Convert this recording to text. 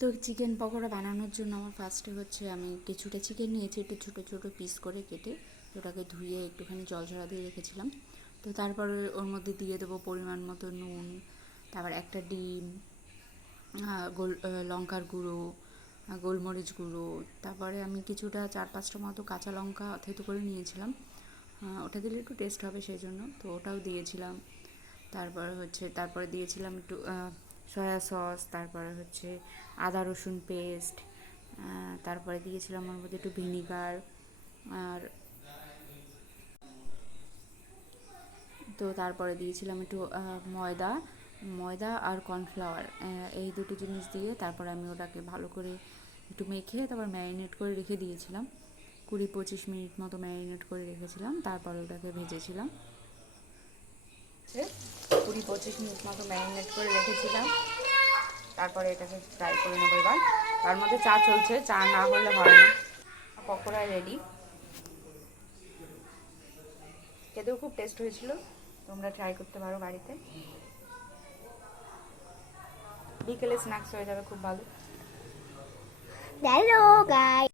তো চিকেন পকোড়া বানানোর জন্য আমার ফার্স্টে হচ্ছে আমি কিছুটা চিকেন নিয়েছি, একটু ছোটো ছোটো পিস করে কেটে ওটাকে ধুয়ে একটুখানি জল ঝরা দিয়ে রেখেছিলাম। তো তারপরে ওর মধ্যে দিয়ে দেবো পরিমাণ মতো নুন, তারপর একটা ডিম, লঙ্কার গুঁড়ো, গোলমরিচ গুঁড়ো, তারপরে আমি কিছুটা 4-5টা মতো কাঁচা লঙ্কা থেতো করে নিয়েছিলাম, ওটা দিলে একটু টেস্ট হবে সেই জন্য, তো ওটাও দিয়েছিলাম। তারপরে দিয়েছিলাম একটু সয়া সস, তারপরে হচ্ছে আদা রসুন পেস্ট, তারপরে দিয়েছিলাম ওর মধ্যে একটু ভিনিগার, আর তো তারপরে দিয়েছিলাম একটু ময়দা ময়দা আর কর্নফ্লাওয়ার, এই দুটো জিনিস দিয়ে তারপরে আমি ওটাকে ভালো করে একটু মেখে তারপর ম্যারিনেট করে রেখে দিয়েছিলাম। 20-25 মিনিট মতো ম্যারিনেট করে রেখেছিলাম, তারপরে ওটাকে ভেজেছিলাম। 20-25 মিনিট মতো ম্যারিনেট করে রেখেছিলাম, তারপরে এটাকে ফ্রাই করে নেবো। এবার তার মধ্যে চা চলছে, চা না হলে হয় না। পকোড়া রেডি, খেতেও খুব টেস্ট হয়েছিল, তোমরা ট্রাই করতে পারো বাড়িতে, বিকেলে স্ন্যাক্স হয়ে যাবে খুব ভালো। Hello guys.